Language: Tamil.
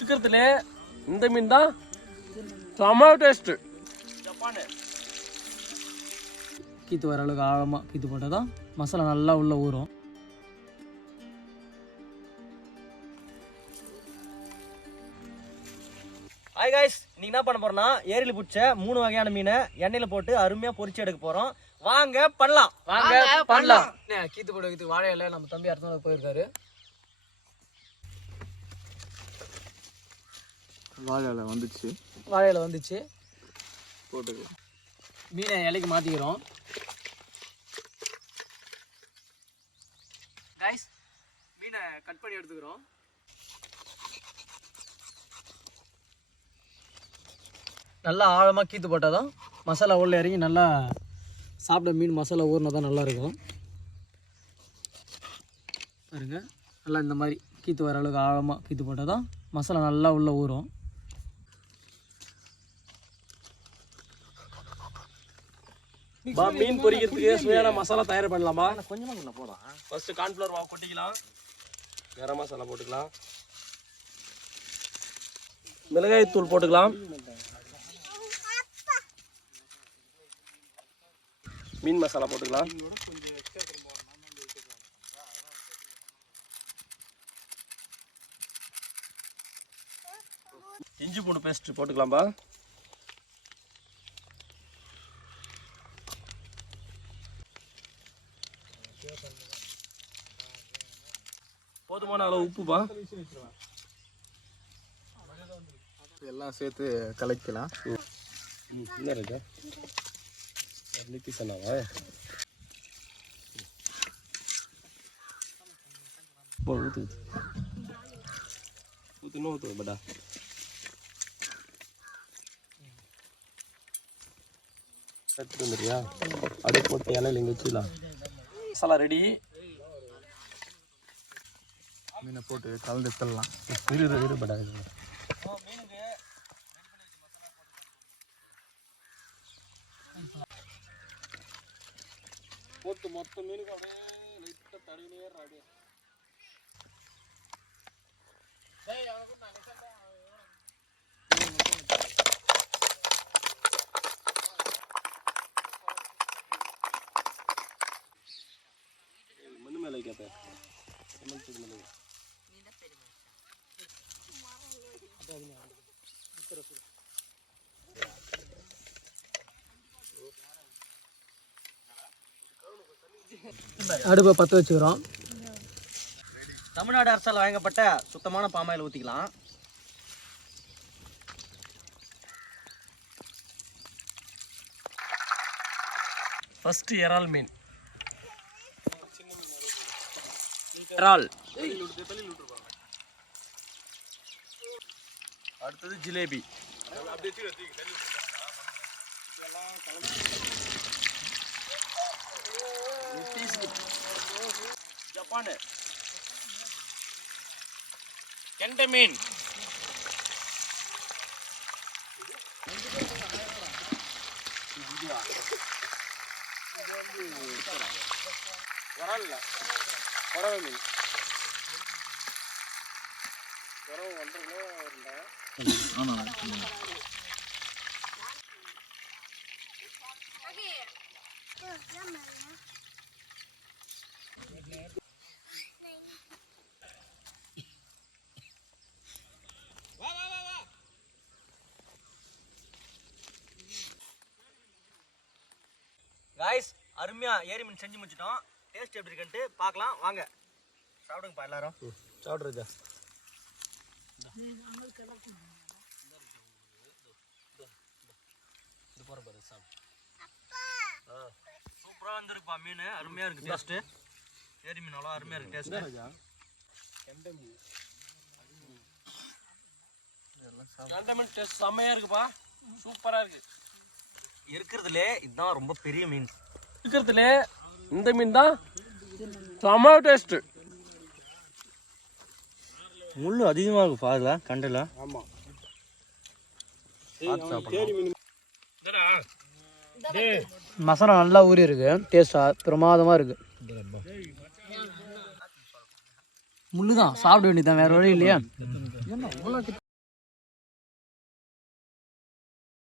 இருக்கிறதுல இந்த மீன் தான் செம டேஸ்ட். கீத்து வர அளவுக்கு ஆழமாக கீத்து போட்டால் தான் மசாலா நல்லா உள்ள ஊறும். ஹாய் காய்ஸ், இன்னைக்கு என்ன பண்ண போறோம்னா ஏரியில் பிடிச்ச 3 வகையான மீனை எண்ணெயில் போட்டு அருமையாக பொரிச்சு எடுக்க போகிறோம். வாங்க பண்ணலாம். கீத்து போட வைக்கிறதுக்கு வாழை இலை நம்ம தம்பி அடுத்த போயிருக்காரு. வாழை இலை வந்துச்சு போட்டுக்கு மீனை இலைக்கு மாற்றிக்கிறோம். கைஸ், மீனை கட் பண்ணி எடுத்துக்கிறோம். நல்லா ஆழமாக கீத்து போட்டால் தான் மசாலா உள்ள இறங்கி நல்லா சாப்பிட மீன் மசாலா ஊறினா தான் நல்லாயிருக்கும். பாருங்க, நல்லா இந்த மாதிரி கீத்து வர அளவுக்கு ஆழமாக கீத்து போட்டால் தான் மசாலா நல்லா உள்ள ஊறும். மீன் பொரிக்கிறதுக்கு சுவையான மசாலா தயார் பண்ணலாமா? கொஞ்சமாக போடலாம். ஃபர்ஸ்ட் கார்ன்ஃப்ளவர் மாவு கொட்டிக்கலாம், கரம் மசாலா போட்டுக்கலாம், மிளகாய் தூள் போட்டுக்கலாம், மீன் மசாலா போட்டுக்கலாம், இஞ்சி பூண்டு பேஸ்ட் போட்டுக்கலாம்பா. போதுமான அளவு உப்புப்பா. எல்லாம் சேர்த்து கலக்கலாம். என்ன இருக்கு சொன்னாவா? ஊத்து ஊத்துன்னு ஊத்து பட்டா. எடுத்துட்டு வந்துடுறியா? அப்படியே போட்டு இலையில இங்கே வச்சுக்கலாம். மசாலா ரெடி. மீனை போட்டு கலந்து தள்ளலாம். பட்டா போட்டு மொத்த மீனுக்கு அப்படியே லைட்டாக தடவினே அப்படியே. மண்ணு மேலே வைக்காத, மேலே அடுப்பை பற்ற வச்சுக்கிறோம். தமிழ்நாடு அரசால் வழங்கப்பட்ட சுத்தமான பாமாயில் ஊற்றிக்கலாம். ஃபர்ஸ்ட் இறால் மீன். இறால். அடுத்தது ஜிலேபி. ஜப்பானு கெண்டை மீன். வரல பறவை மீன். பறவை 1.5 கிலோ இருந்தா. காய்ஸ், அருமையா ஏரி மீன் செஞ்சு முடிச்சிட்டோம். டேஸ்ட் எப்படி இருக்குன்ட்டு பார்க்கலாம் வாங்க. சாப்பிடுங்கப்பா எல்லாரும். சாப்பிட்றதா சூப்பராக வந்துருக்குப்பா மீன். அருமையாக இருக்குது டேஸ்ட்டு. ஏரி மீன் அவ்வளோ அருமையாக இருக்குது டேஸ்ட்டு. கெண்டை மீன் டேஸ்ட் செம்மையாக இருக்குப்பா, சூப்பராக இருக்குது. இருக்கிறதுலே இதுதான் ரொம்ப பெரிய மீன். இருக்கிறதுல இந்த மீன் தான் செம டேஸ்ட். முள்ளு அதிகமாக இருக்கும் பாருல கண்டில். ஆமாம், மசாலா நல்லா ஊறி இருக்கு. டேஸ்டா பிரமாதமாக இருக்கு. முள்ளு தான், சாப்பிட வேண்டியதான், வேற வழி இல்லையா? என்ன